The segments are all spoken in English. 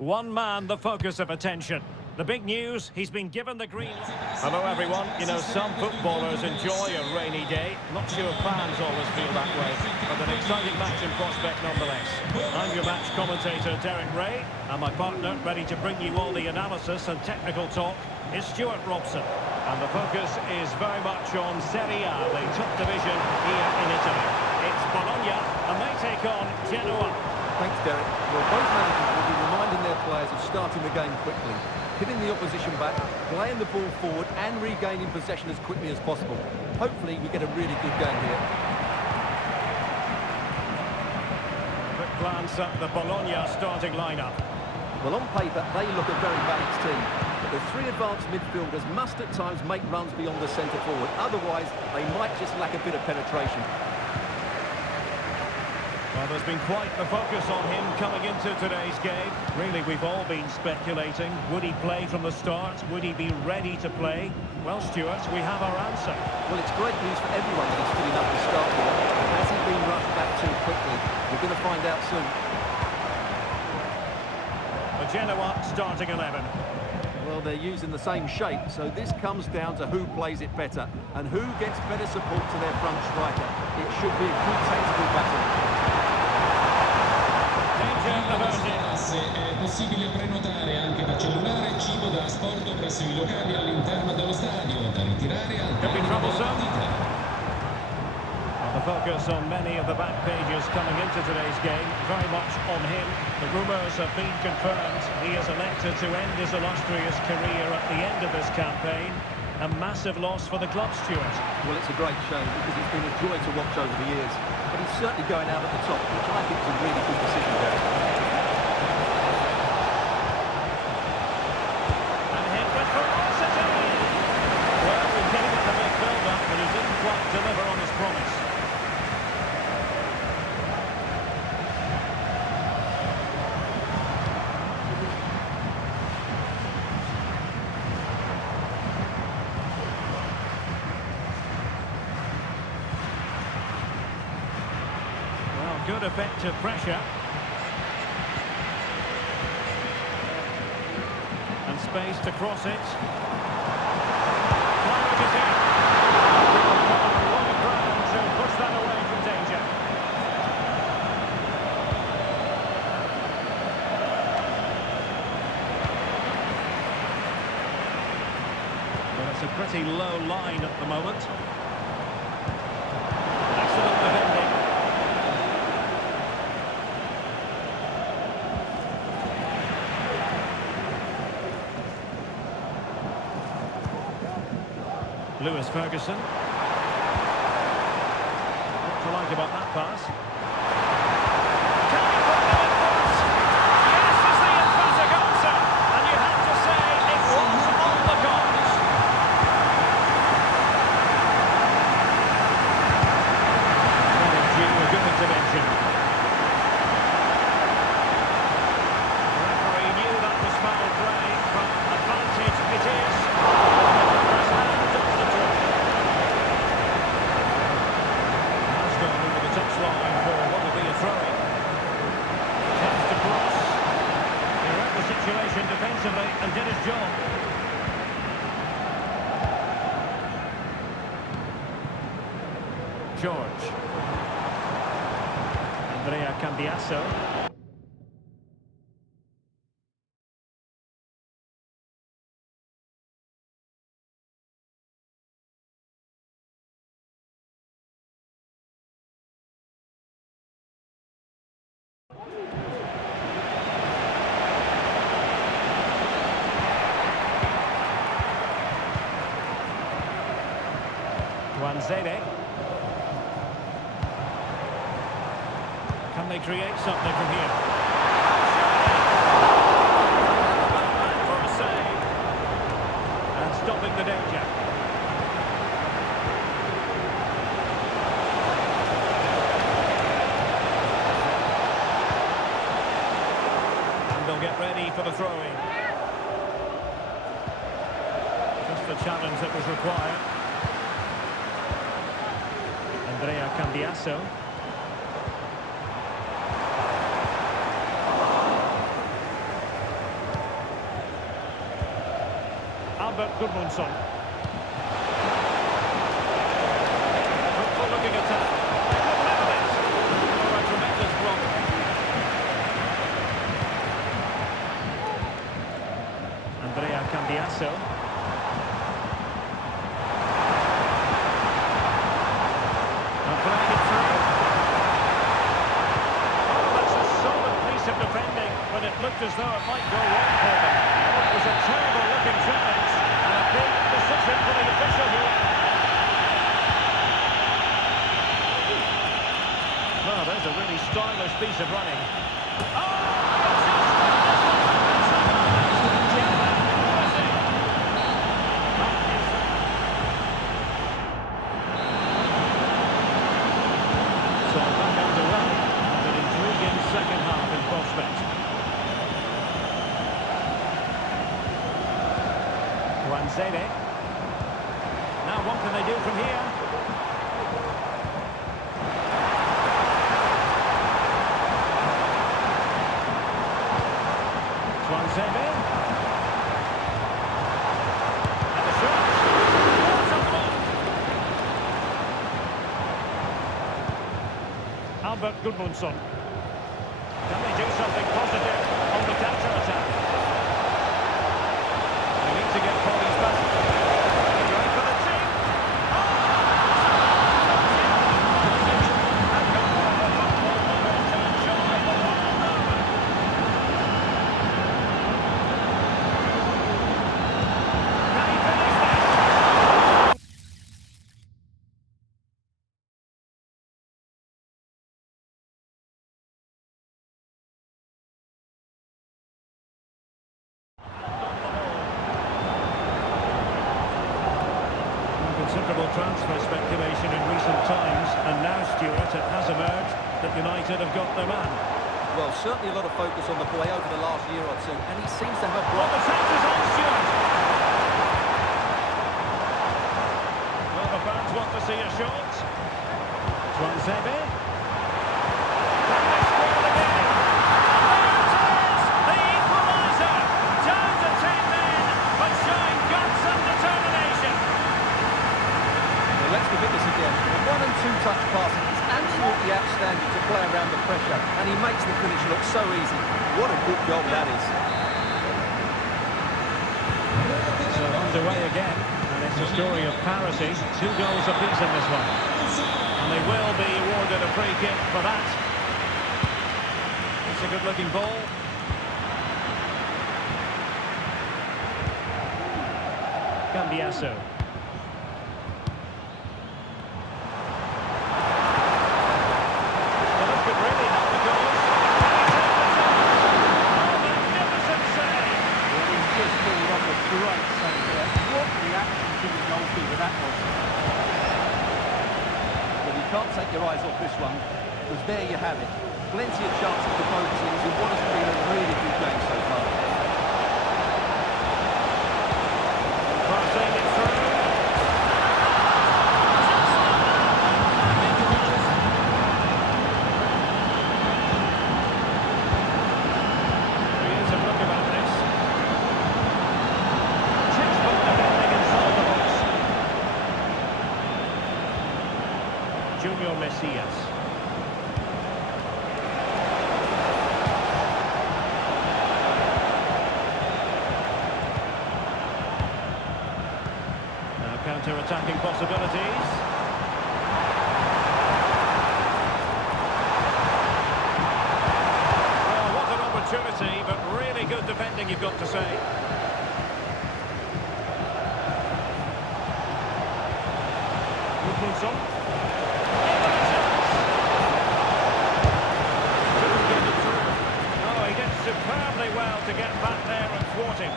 One man, the focus of attention. The big news, he's been given the green light. Hello everyone. You know, some footballers enjoy a rainy day. Not sure fans always feel that way, but an exciting match in prospect nonetheless. I'm your match commentator, Derek Ray, and my partner, ready to bring you all the analysis and technical talk, is Stuart Robson. And the focus is very much on Serie A, the top division here in Italy. It's Bologna, and they take on Genoa. Thanks, Derek. Well, both managers will be reminding their players of starting the game quickly, hitting the opposition back, playing the ball forward and regaining possession as quickly as possible. Hopefully we get a really good game here. Quick glance at the Bologna starting lineup. Well, on paper they look a very balanced team, but the three advanced midfielders must at times make runs beyond the centre forward, otherwise they might just lack a bit of penetration. Well, there's been quite the focus on him coming into today's game. Really, we've all been speculating. Would he play from the start? Would he be ready to play? Well, Stuart, we have our answer. Well, it's great news for everyone that he's fitting up to start here. Has he been rushed back too quickly? We're going to find out soon. The Genoa starting 11. Well, they're using the same shape, so this comes down to who plays it better and who gets better support to their front striker. It should be a good tactical battle. È possibile prenotare anche da cellulare cibo da asporto presso i locali all'interno dello stadio, da ritirare al termine della partita. The focus on many of the back pages coming into today's game, very much on him. The rumours have been confirmed. He has elected to end his illustrious career at the end of this campaign. A massive loss for the club, Stuart. Well, it's a great shame because it's been a joy to watch over the years. But he's certainly going out at the top, which I think is a really good decision there. And hit with ferocity. Well, we gave it a big build-up, but he didn't quite deliver on his promise. Good effective pressure. And space to cross it. Fire it in. Long ground to push that away from danger. Well, it's a pretty low line at the moment. Excellent defending. Lewis Ferguson. What to like about that pass? Can you put them in front? Yes, is the emphatic answer. And you have to say it was on the cards. Well, due a good intervention. The referee knew that was foul play, but advantage it is. Defensively and did his job. George. Andrea Cambiasso. Zede. Can they create something from here? For a save. And stopping the danger. And they'll get ready for the throw-in. Just the challenge that was required. Andrea Cambiasso. Albert Gudmundsson. Fruitful looking attack. They could level it. Oh, a tremendous block. Andrea Cambiasso. And playing it through. Oh, that's a solid piece of defending when it looked as though it might go wrong for them. Oh, it was a terrible looking challenge and a big decision for the official here. Well, there's a really stylish piece of running. So back underway, and an intriguing second half in prospect. Wanzede. Now what can they do from here? Wanzede. And the shot. What's on the ball? Albert Gudmundsson. Can they do something positive on the counter-attack? They need to get bodies back. Going for the team. Considerable transfer speculation in recent times, and now, Stuart, it has emerged that United have got their man. Well, certainly a lot of focus on the play over the last year or two, and he seems to have... Well, the chance is on, Stuart! Well, the fans want to see a shot. Wanzede. Can they score again? And there it is! The equaliser! Down to 10 men, but showing guts and determination. Let's look at this again. The 1- and 2-touch passing is absolutely outstanding to play around the pressure, and he makes the finish look so easy. What a good goal that is. So underway again, and it's a story of parity. 2 goals apiece in this one. And they will be awarded a free kick for that. It's a good-looking ball. Cambiasso. Great save there. What reaction to the goalkeeper that was. But you can't take your eyes off this one, because there you have it. Plenty of chances for both teams in what has been a really good game so far. Crossing it through. Here's a look about this. Junior Messias. Now counter-attacking possibilities. Well, what an opportunity, but really good defending, you've got to say. Gudmundsson. Superbly well to get back there and thwart him.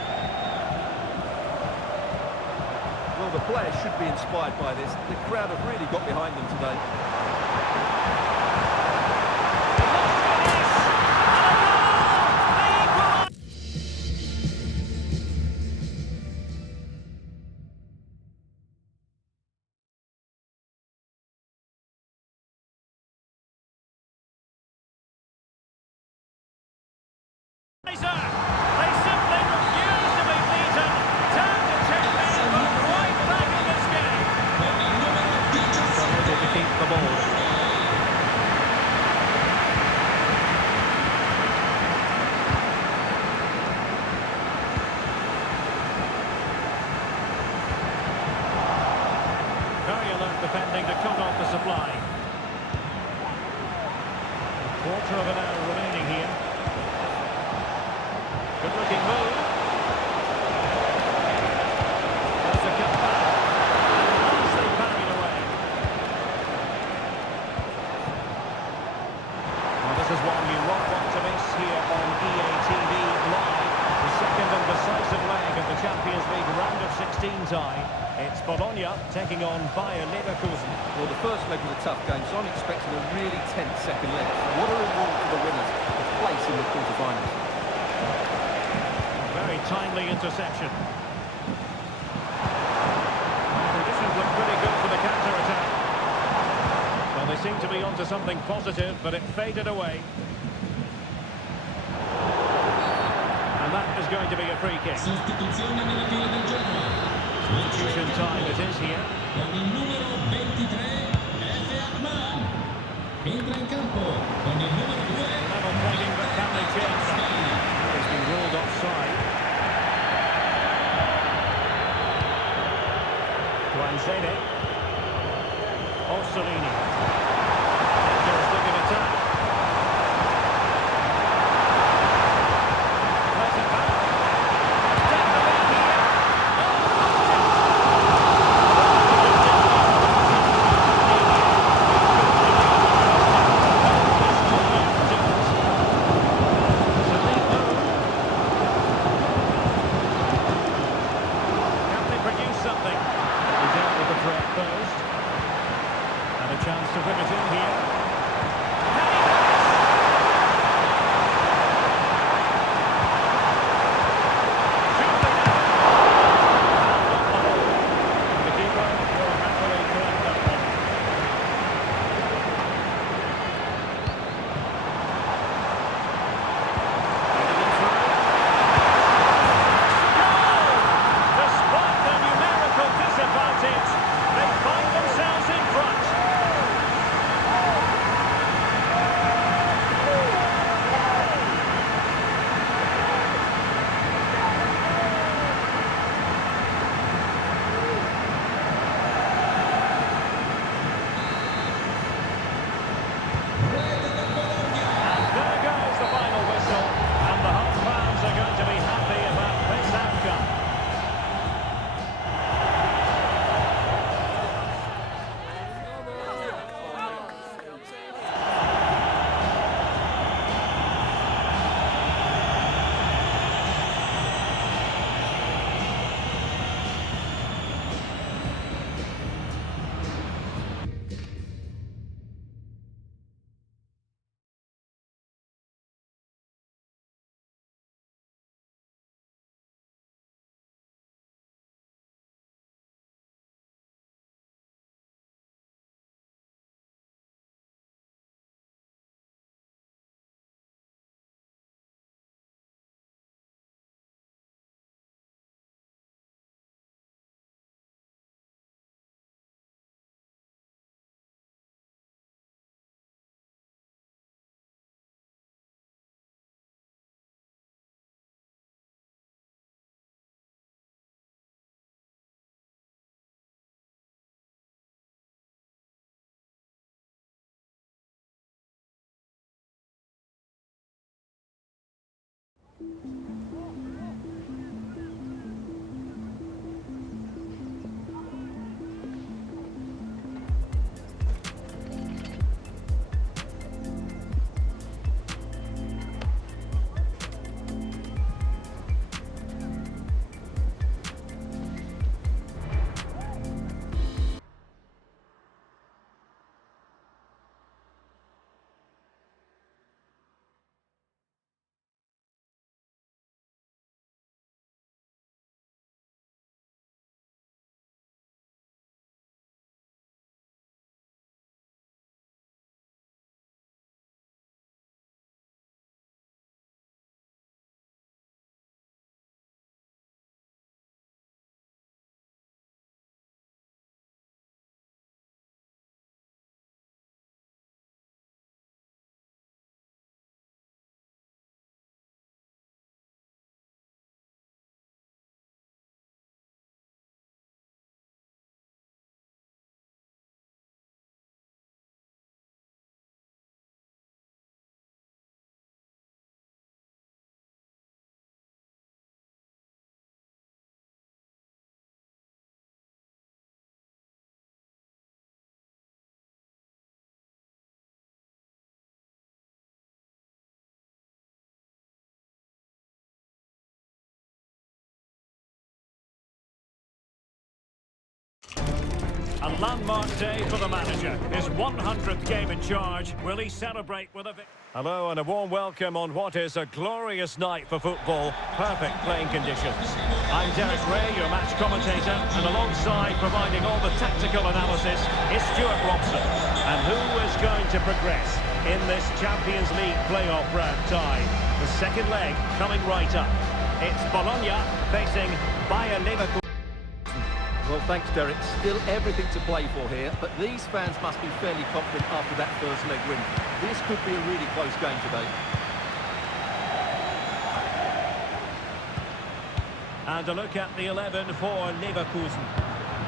Well, the players should be inspired by this. The crowd have really got behind them today. They simply refuse to be beaten. Down to 10 over now remaining here. Good looking move. There's a comeback. Nicely parried away. Well, this is one you won't want to miss here on EA TV Live. The second and decisive leg of the Champions League round of 16 tie. It's Bologna taking on Bayer Leverkusen. Well, the first leg was a tough game, so I'm expecting a really tense second leg. What a reward for the winners, the place in the quarter-finals. Very timely interception. Conditions look pretty good for the counter-attack. Well, they seem to be onto something positive, but it faded away. And that is going to be a free kick. Sostituzione nella fila del gioco. Substitution time it is here. Con il numero 23, Ep29. Entra in campo con il numero 2. Level pointing, but can they change that? He's been ruled offside. Guanzede. Orsolini. Dangerous looking attack. Plays it back. Down the back here. A landmark day for the manager. His 100th game in charge. Will he celebrate with a victory? Hello and a warm welcome on what is a glorious night for football. Perfect playing conditions. I'm Derek Ray, your match commentator, and alongside providing all the tactical analysis is Stuart Robson. And who is going to progress in this Champions League playoff round tie? The second leg coming right up. It's Bologna facing Bayer Leverkusen. Well, thanks, Derek. Still everything to play for here, but these fans must be fairly confident after that first leg win. This could be a really close game today. And a look at the 11 for Leverkusen.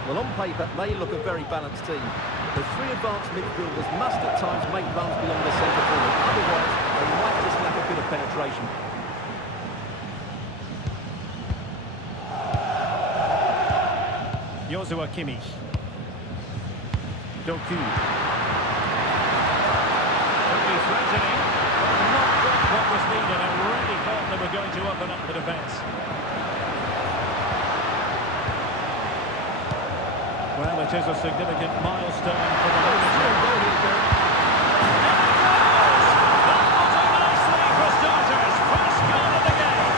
Well, on paper, they look a very balanced team. The three advanced midfielders must at times make runs beyond the centre forward. Otherwise, they might just lack a bit of penetration. Joshua Kimmich. Doku. Could be threatening, but not quite what was needed. I really thought they were going to open up the defence. Well, it is a significant milestone for the manager. That was a nice lead for starters. First goal of the game.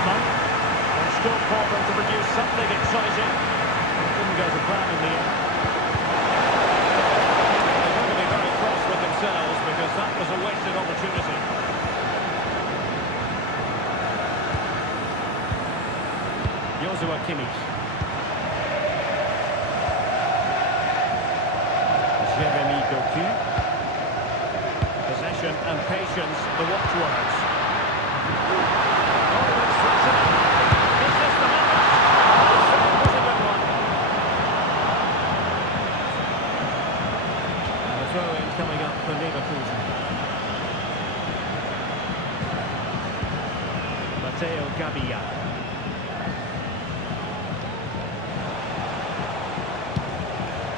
And scope for them to produce something exciting. Didn't go to plan in the end. They're going to be very cross with themselves because that was a wasted opportunity. Joshua Kimmich. Jeremy Doku. Possession and patience, the watchwords. Throw-in coming up for Leverkusen. Matteo Gabbia.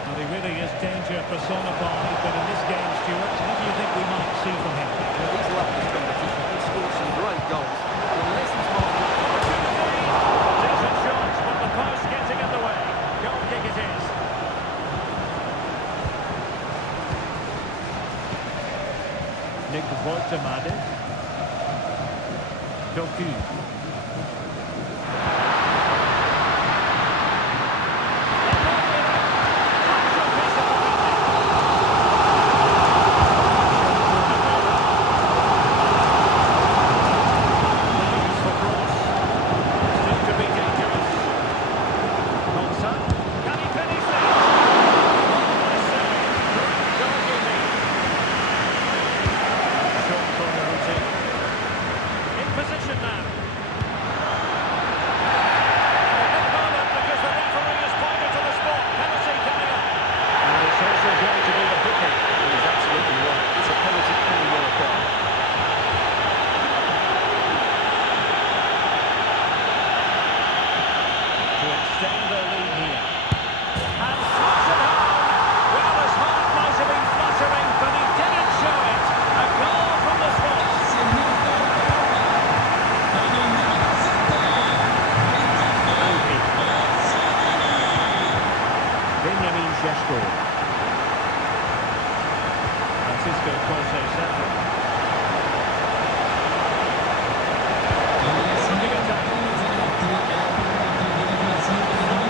Well, he really is danger personified, but in this game, Stuart, what do you think we might see from him? Well, he's loved this competition. He's scored some great goals. Unless he's marked Decent shots, but the post getting in the way. Goal kick it is. Nick Woltemade. Doku. Francisco Jose Central.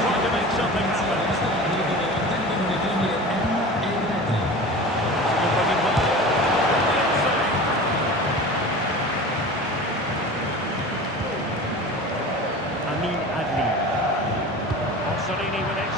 Trying to make something happen. Amin Adli. Orsolini with it.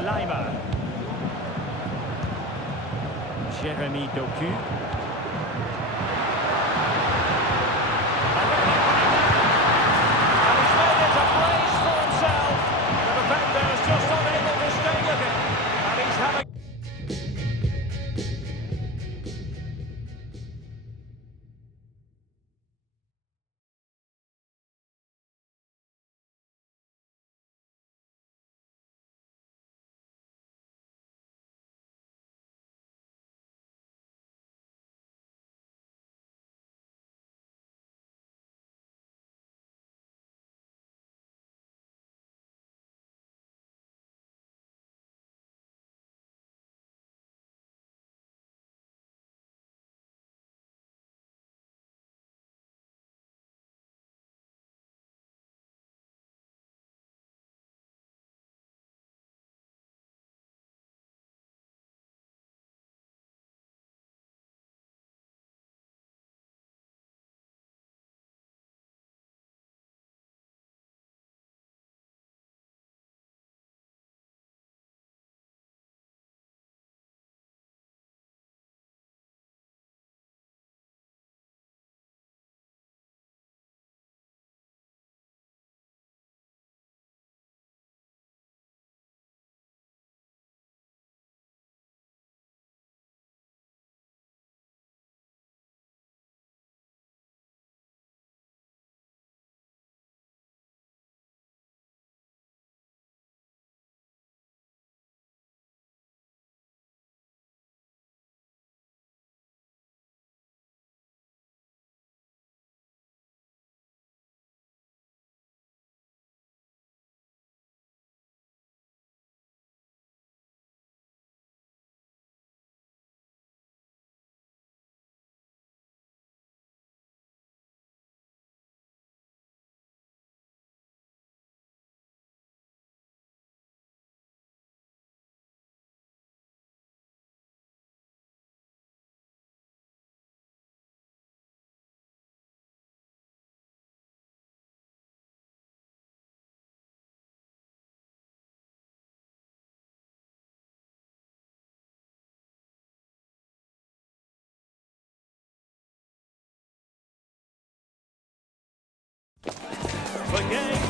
Leimer. Jeremy Doku.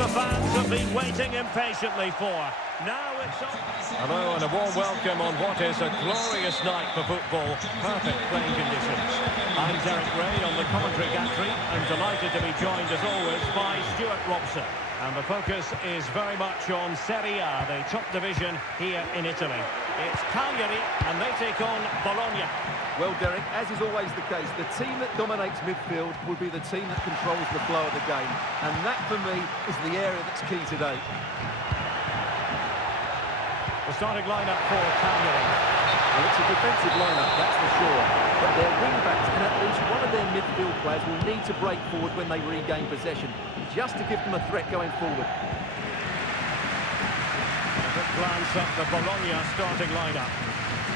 the fans have been waiting impatiently for. Now it's on. Hello and a warm welcome on what is a glorious night for football. Perfect playing conditions. I'm Derek Ray on the commentary gantry and delighted to be joined as always by Stuart Robson. And the focus is very much on Serie A, the top division here in Italy. It's Cagliari and they take on Bologna. Well, Derek, as is always the case, the team that dominates midfield will be the team that controls the flow of the game. And that, for me, is the area that's key today. The starting lineup for Cagliari. Well, it's a defensive lineup, that's for sure. But their wing-backs and at least one of their midfield players will need to break forward when they regain possession, just to give them a threat going forward. A quick glance at the Bologna starting lineup.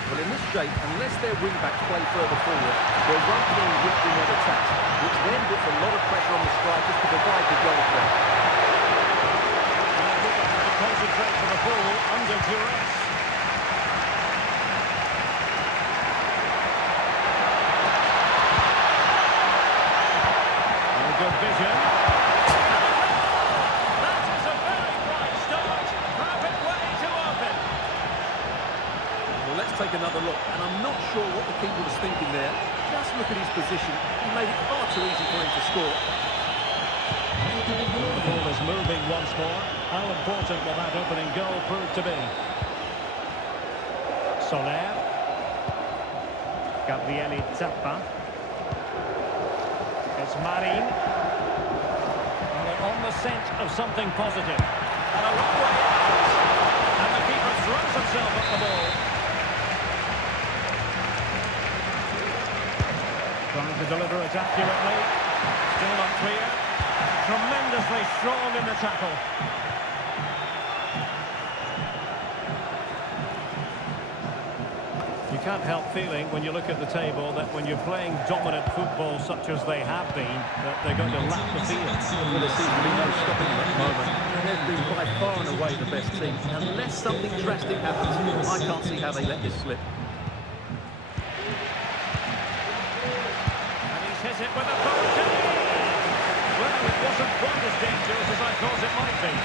Well, in this shape, unless their wing-backs play further forward, there won't be any width in their attacks, which then puts a lot of pressure on the strikers to provide the goal threat. And they will have to concentrate for the ball under duress. Good vision. That is a very bright start. Perfect way to open. Well, let's take another look, and I'm not sure what the keeper was thinking there. Just look at his position. He made it far too easy for him to score. The ball is moving once more. How important will that opening goal prove to be? Soler. Gabriele Zappa. It's Marin. And they're on the scent of something positive. And a long way out. And the keeper throws himself at the ball. Trying to deliver it accurately. Still not clear. Tremendously strong in the tackle. You can't help feeling when you look at the table that when you're playing dominant football such as they have been, that they're going to lap the field. Well, there seems to be no stopping them at the moment. They've been by far and away the best team. Unless something drastic happens, I can't see how they let this slip. And he's hit it with authority. Well, it wasn't quite as dangerous as I thought it might be.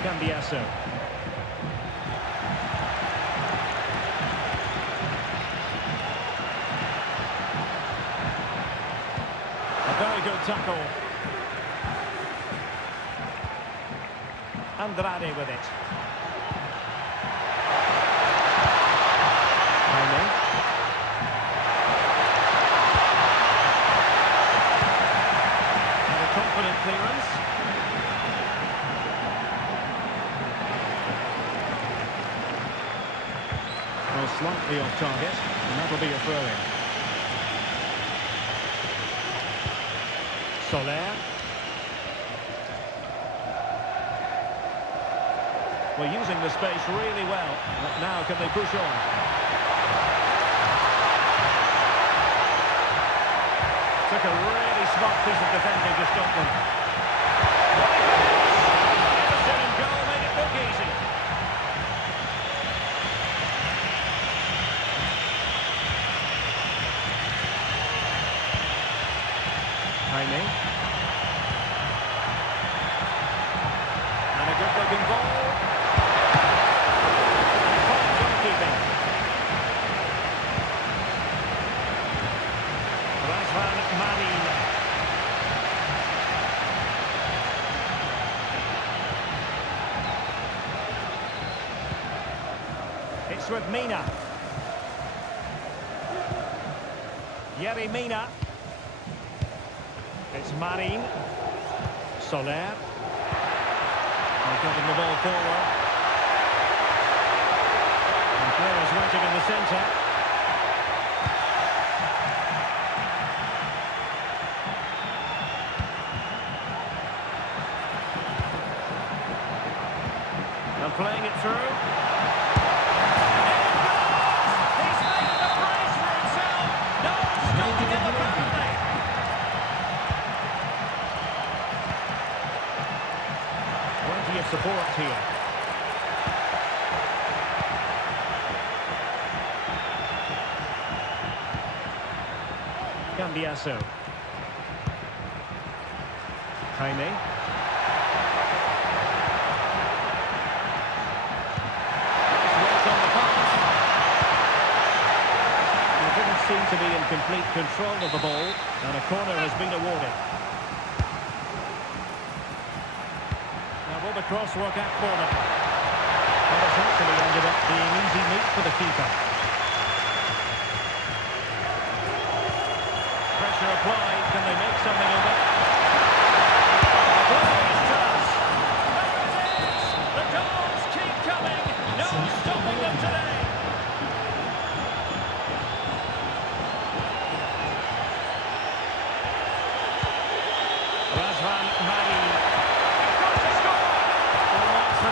Cambiasso. Very good tackle. Andrade with it. Jaime. And a confident clearance. Well, slightly off target, and that'll be a throw-in. Soler. Well, using the space really well. But now can they push on? Took a really smart piece of defending to stop them. Everton in goal made it look easy. Jaime. And a good-looking ball. Fine goalkeeping. Razvan Marin. It's with Mina. Yerry Mina. It's Marin. Soler. They're getting the ball forward. And players waiting in the centre. And playing it through. He's made the brace for himself. No one's stopping him apparently. Plenty of support here. Cambiasso. Jaime. seem to be in complete control of the ball, and a corner has been awarded. Now will the cross work out for them? Well, it's actually ended up being easy meat for the keeper. Pressure applied, can they make something of it? Glorious chance! There it is! The goals keep coming! No stopping them today!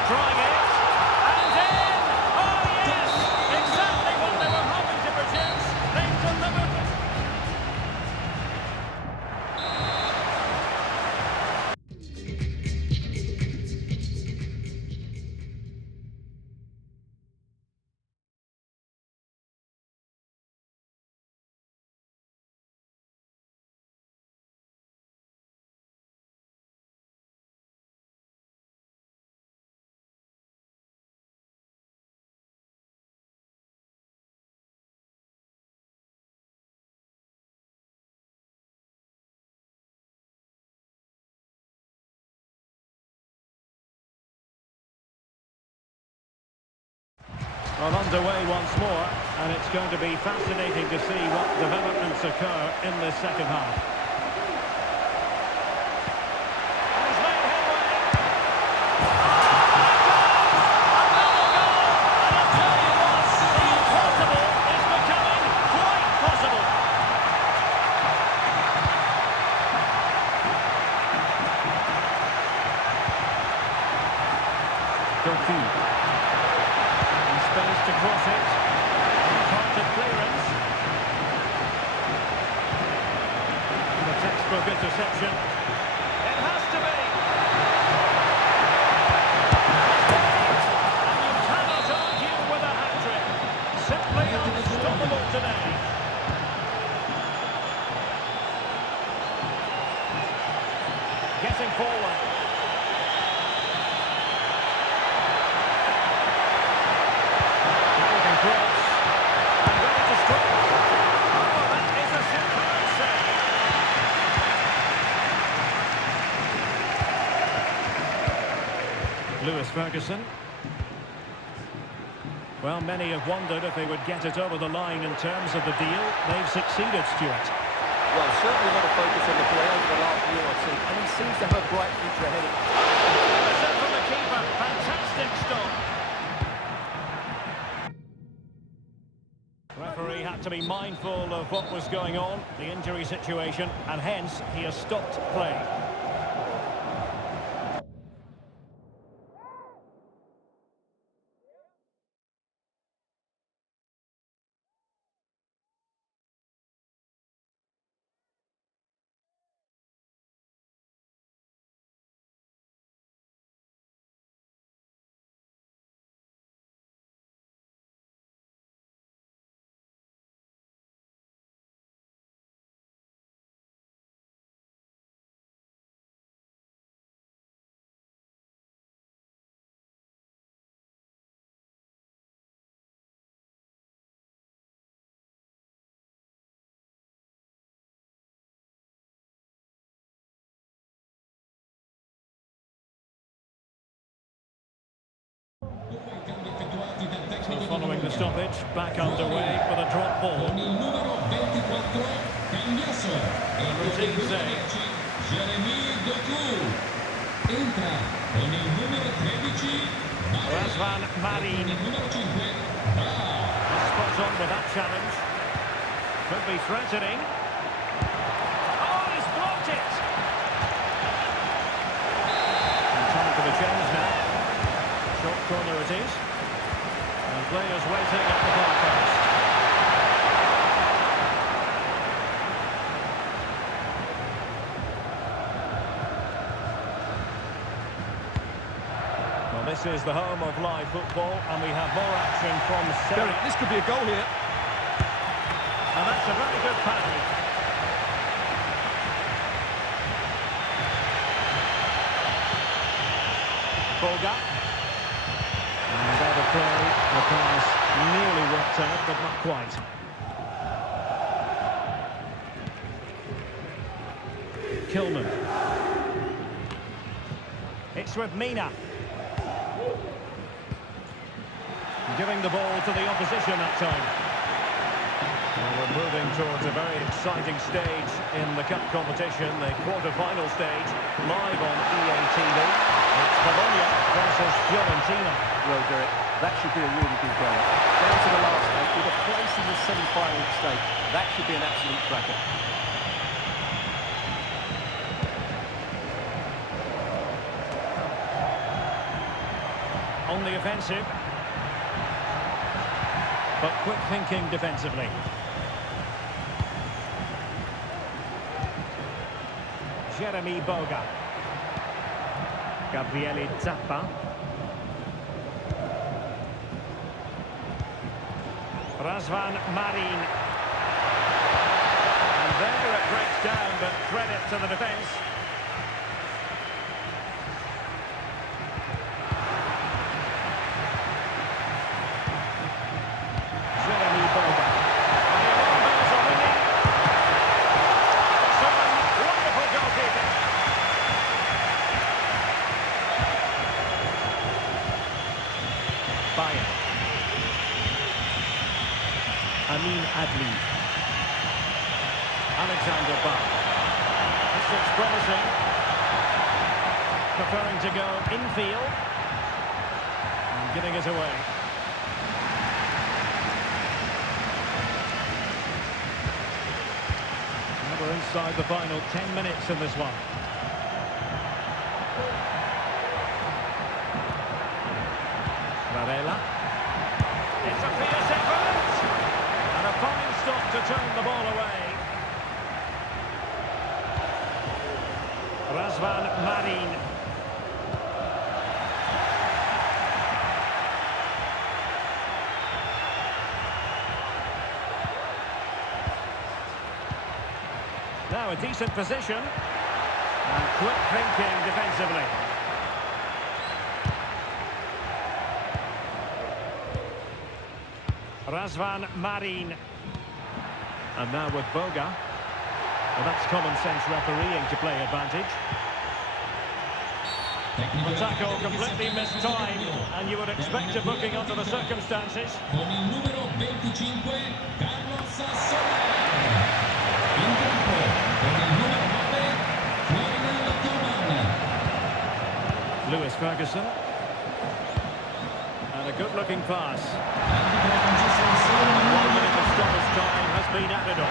Trying it, and in! Oh yes! Exactly what they were hoping to produce. They delivered. Well, underway once more, and it's going to be fascinating to see what developments occur in this second half. And he's made headway. Another goal! And I'll tell you what, the impossible is becoming quite possible. Goalkeeper. Space to cross it. Target clearance. The textbook interception. It has to be. And you cannot argue with a hat-trick. Simply unstoppable today. Getting forward. Lewis Ferguson. Well, many have wondered if they would get it over the line in terms of the deal. They've succeeded, Stuart. Well, certainly a lot of focus on the play over the last year or two, and he seems to have a bright future ahead of him. Intercept from the keeper. Fantastic stop. Referee had to be mindful of what was going on, the injury situation, and hence he has stopped play. So following the stoppage, back underway with a drop ball. Con il numero 24, Cambiaso. E Routine save. Jeremy Doku. Entra con il numero 13, Razvan Marin. Con il numero 5, Spot on with that challenge. Could be threatening. Oh, he's blocked it! And time for the change now. Short corner it is. And players waiting at the far post. Well, this is the home of live football, and we have more action from Serie. This could be a goal here. And that's a very good parry. Boga. And out of play, the pass nearly worked out, but not quite. Kilman. It's with Mina. Giving the ball to the opposition that time. Well, we're moving towards a very exciting stage in the cup competition, the quarter-final stage, live on EA TV. It's Bologna versus Fiorentina. Well, Derek, that should be a really good game. Down to the last stage, with a place in the semi-final at stake. That should be an absolute cracker. On the offensive. But quick thinking defensively. Jeremy Boga. Gabriele Zappa. Razvan Marin. And there it breaks down, but credit to the defence. Jeremy Boga. And the alarm bells are ringing. Son, wonderful goalkeeping. Bayern. Amin Adli. Alexander Bach. This looks promising. Preferring to go infield. And giving it away. Now we're inside the final 10 minutes in this one. Varela. It's a fierce effort! And a fine stop to turn the ball away. Razvan Marin. Now a decent position. And quick thinking defensively. Razvan Marin. And now with Boga. Well, that's common sense refereeing to play advantage. The tackle completely missed time, and you would expect a booking under the circumstances. Con il numero 25, Carlos Soler. In campo, con il numero 9, Florian Tillman. Lewis Ferguson. And a good-looking pass. 1 minute of stoppage time has been added on.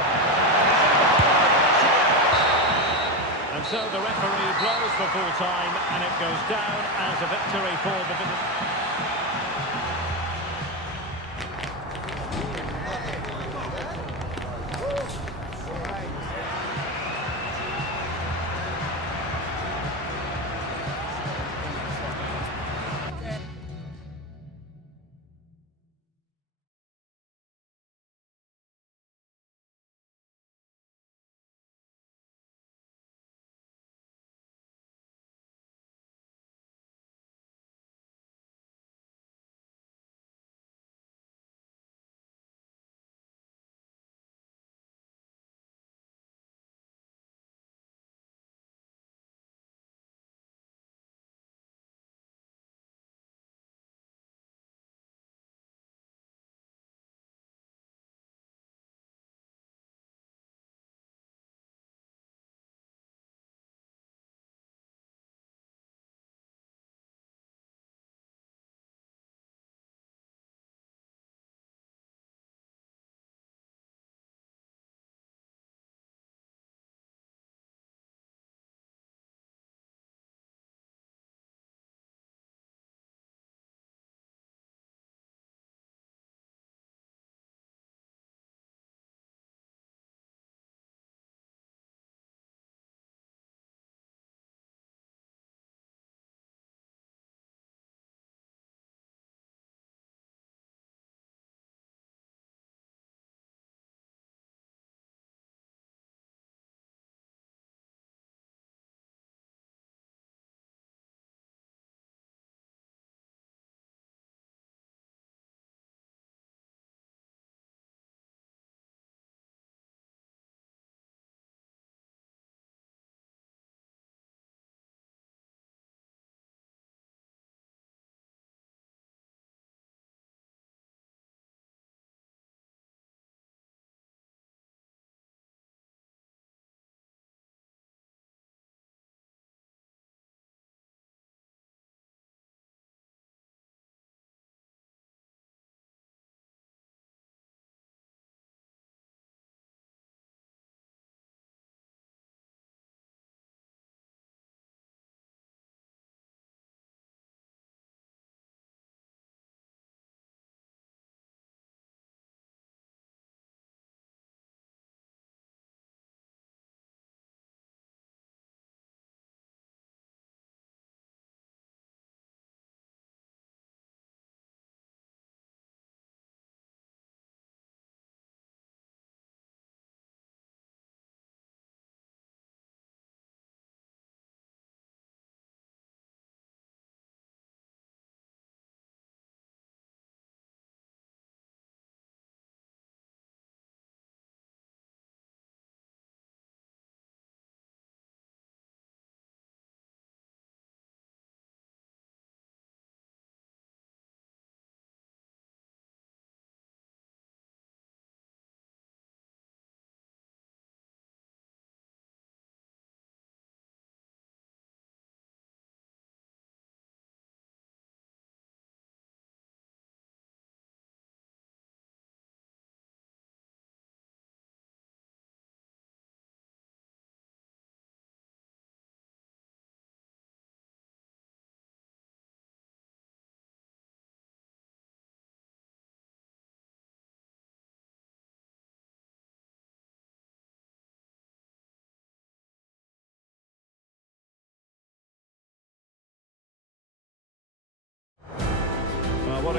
And so the referee blows for full time, and it goes down as a victory for the visitors.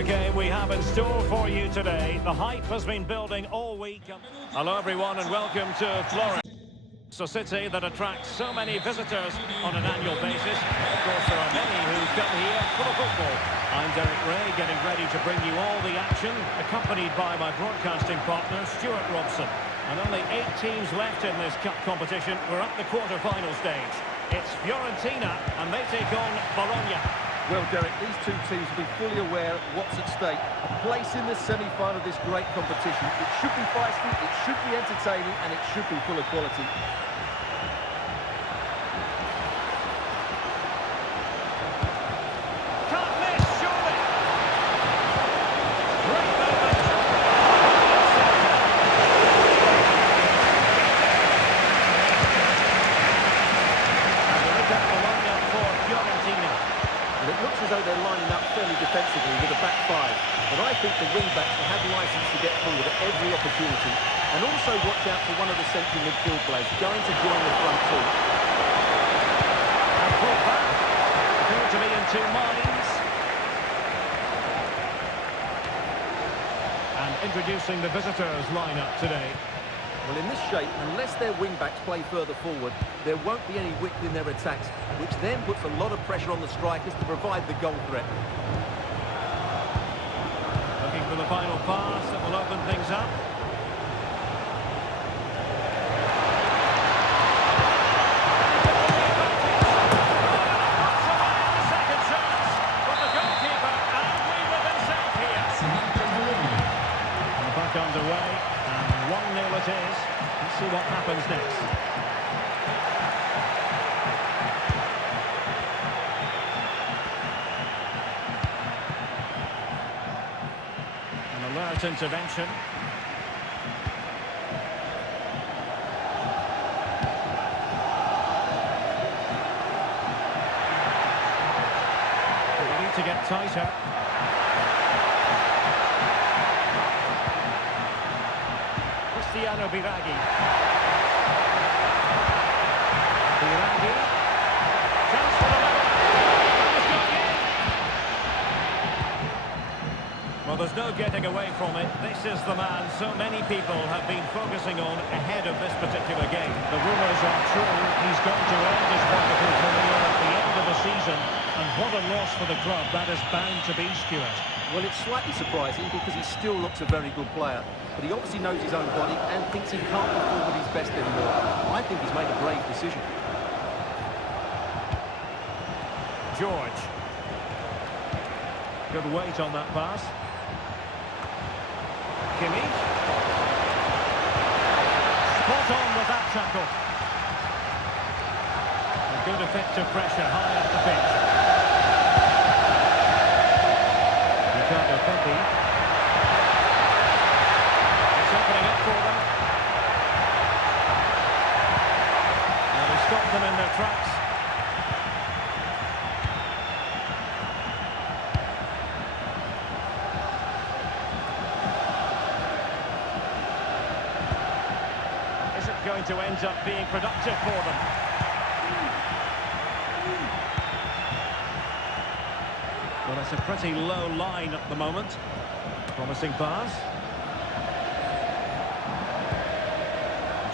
game we have in store for you today. The hype has been building all week. Hello everyone and welcome to Florence. A city that attracts so many visitors on an annual basis. Of course, there are many who come here for the football. I'm Derek Ray, getting ready to bring you all the action, accompanied by my broadcasting partner, Stuart Robson. And only 8 teams left in this cup competition. We're at the quarter-final stage. It's Fiorentina, and they take on Bologna. Well, Derek, these two teams will be fully aware of what's at stake. A place in the semi-final of this great competition. It should be feisty, it should be entertaining, and it should be full of quality. Can't miss, surely! Great moment! And a look at Bologna for Fiorentina. And it looks as though they're lining up fairly defensively with a back five. But I think the wing-backs will have licence to get forward at every opportunity. And also watch out for one of the central midfield players going to join the front two. And brought back. Appear to be in two minds. And introducing the visitors lineup today. Well, in this shape, unless their wing-backs play further forward, there won't be any width in their attacks, which then puts a lot of pressure on the strikers to provide the goal threat. Looking for the final pass that will open things up. Second chance from the goalkeeper, angry with himself here. And back underway, and 1-0 it is. Let's see what happens next. An alert intervention. We need to get tighter. Cristiano Biraghi. Biraghi. Chance for the level. It's going in. Well, there's no getting away from it. This is the man so many people have been focusing on ahead of this particular game. The rumours are true. He's going to end his wonderful career at the end of the season. And what a loss for the club that is bound to be, Stuart. Well, it's slightly surprising because he still looks a very good player. But he obviously knows his own body and thinks he can't perform at his best anymore. I think he's made a brave decision. George. Good weight on that pass. Kimmich. Spot on with that tackle. A good effective pressure high up the pitch. Ricardo Pepe. It's opening up for them. And they stopped them in their tracks. Is it going to end up being productive for them? Well, it's a pretty low line at the moment. Promising pass.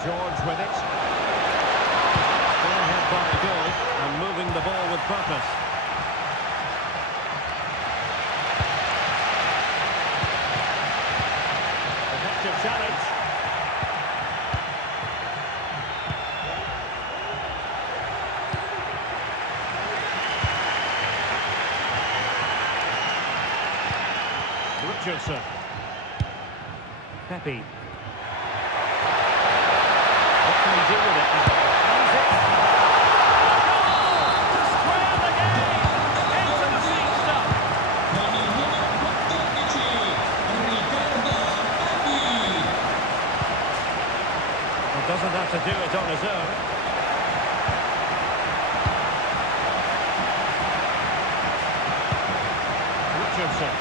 George with it. Still ahead by a goal and moving the ball with purpose. Effective challenge. Richardson. Pepe. What can he do with it now? He's it. Goal! To square the game! Into the seat stuff. Con il numero 14, Ricardo Pepi. Well, doesn't have to do it on his own. Richardson.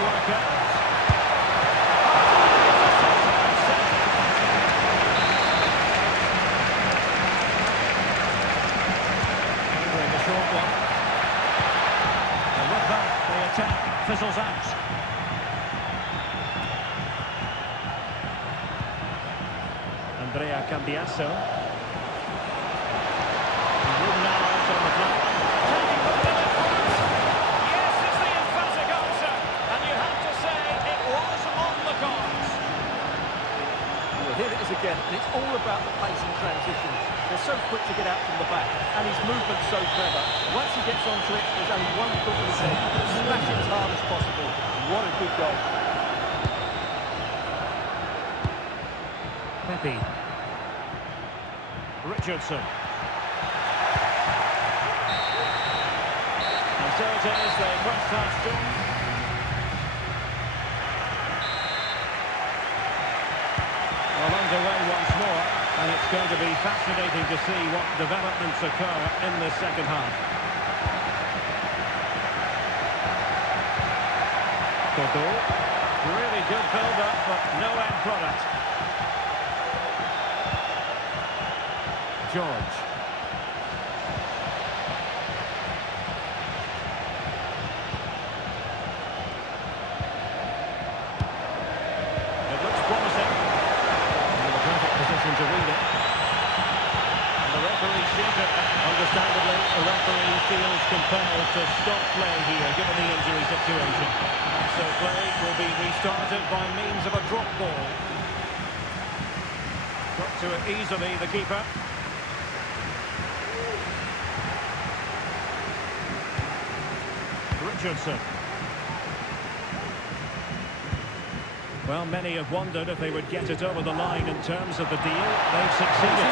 Work out. Andrea Cambiasso. Now out on the flank. Taking the limit point. Yes, is the emphatic answer. And you have to say it was on the cards. Well, here it is again, and it's all about the pace and transitions. They're so quick to get out from the back, and his movement's so clever. Once he gets onto it, there's only one foot in his head. Smash it as hard as possible. What a good goal. Pepe. Richardson. And so it is, the first half done. Well, underway once more, and it's going to be fascinating to see what developments occur in the second half. Toto. Really good build-up, but no end product. George. It looks promising. In the perfect position to read it. And the referee sees it. Understandably, the referee feels compelled to stop play here, given the injury situation. So play will be restarted by means of a drop ball. Got to it easily, the keeper. Richardson. Well, many have wondered if they would get it over the line in terms of the deal. They've succeeded.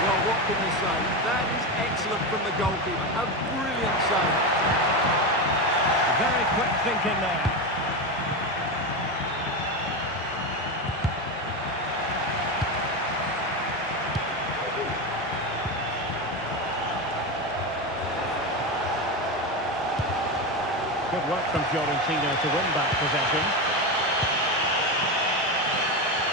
Well, what can you say? That is excellent from the goalkeeper. A brilliant save. Very quick thinking there. Good work from Fiorentina to win back possession.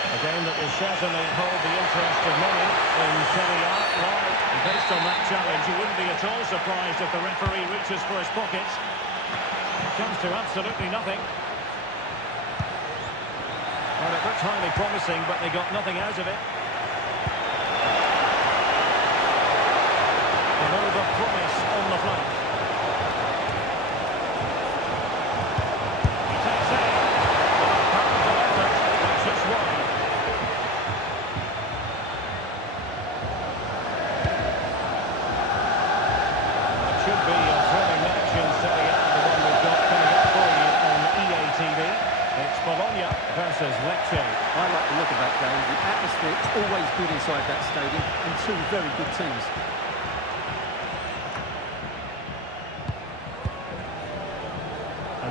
A game that will certainly hold the interest of many in Serie A. Well, based on that challenge, you wouldn't be at all surprised if the referee reaches for his pockets. It comes to absolutely nothing. Well, it looked highly promising, but they got nothing out of it. And all the promise on the flank. Should be a thrilling match in Serie A, the one we've got coming up for you on EA TV. It's Bologna versus Lecce. I like the look of that game. The atmosphere is always good inside that stadium, and two very good teams.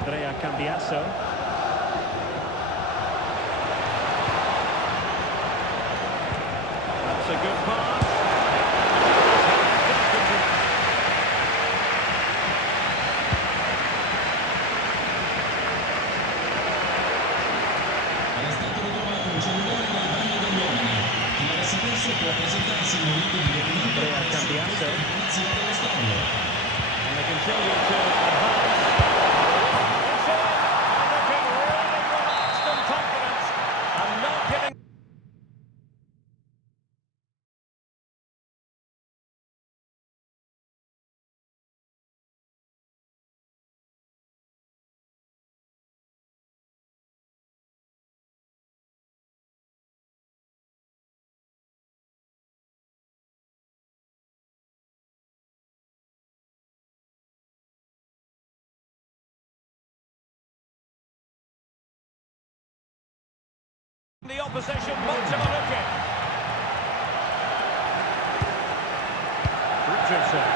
Andrea Cambiasso. That's a good pass. Era stato ritrovato un cellulare nel bagno degli uomini. Chi l'avesse perso può presentarsi in momento di documento presso la polizia dello stadio. And they continue to advance. It's in, and looking really relaxed and confident, and not giving. The opposition wants him a look in. Richardson.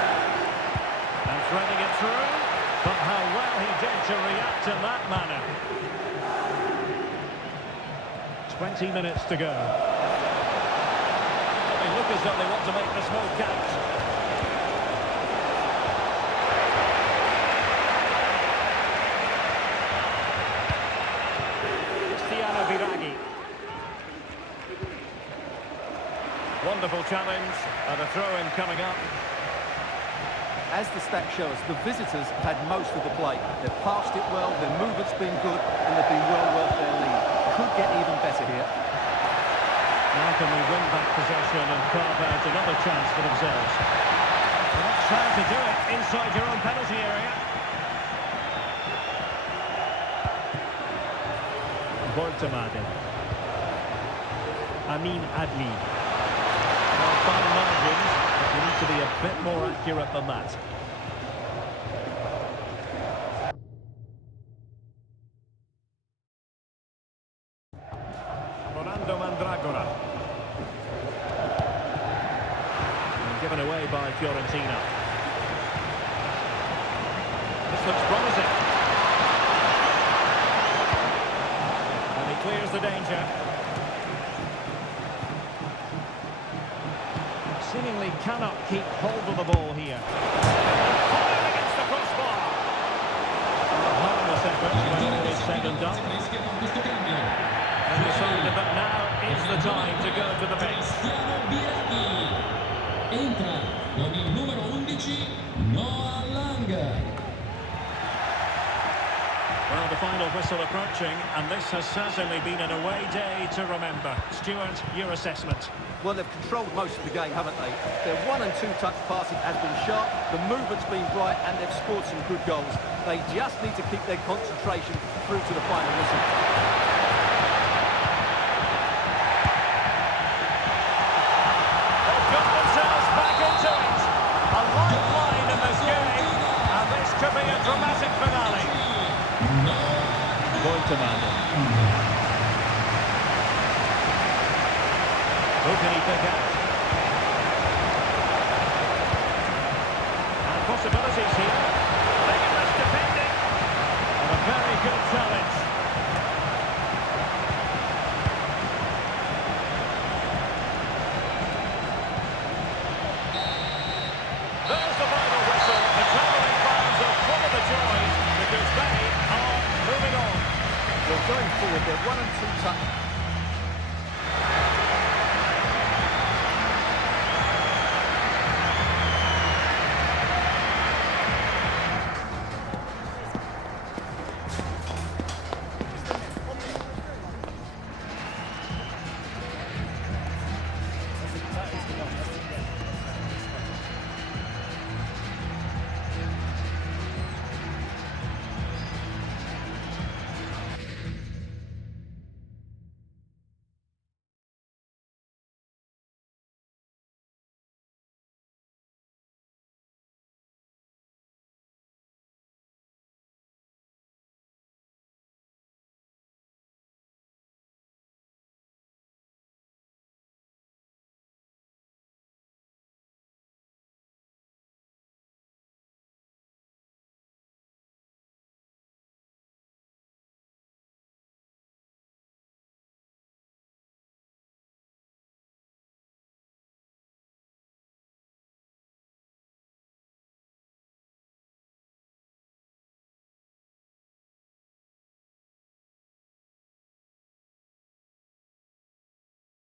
And threading it through. But how well he did to react in that manner. 20 minutes to go. They look as though they want to make this move count. Wonderful challenge, and a throw-in coming up. As the stats show us, the visitors have had most of the play. They've passed it well, their movement's been good, and they've been well worth their lead. Could get even better here. Now can we win back possession and carve out another chance for themselves? Well, let's try to do it inside your own penalty area. Bologna. Amin Adli. Well, fine margins, but we need to be a bit more accurate than that. Given away by Fiorentina. This looks promising. And he clears the danger. Seemingly cannot keep hold of the ball here. Firing against the crossbar. A harmless effort when all is said and done. And decided that now is the time to go to the bench. Entra con il numero 11 Noah Lang. Well, the final whistle approaching, and this has certainly been an away day to remember. Stuart, your assessment? Well, they've controlled most of the game, haven't they? Their 1- and 2-touch passing has been sharp, the movement's been bright, and they've scored some good goals. They just need to keep their concentration through to the final whistle. Could be a dramatic finale. Bologna. Who can he pick out? And possibilities here. Vigorous defending. And a very good challenge. There's the final whistle. The travelling fans are full of the joys because they are moving on. Well, going forward, their 1- and 2-touch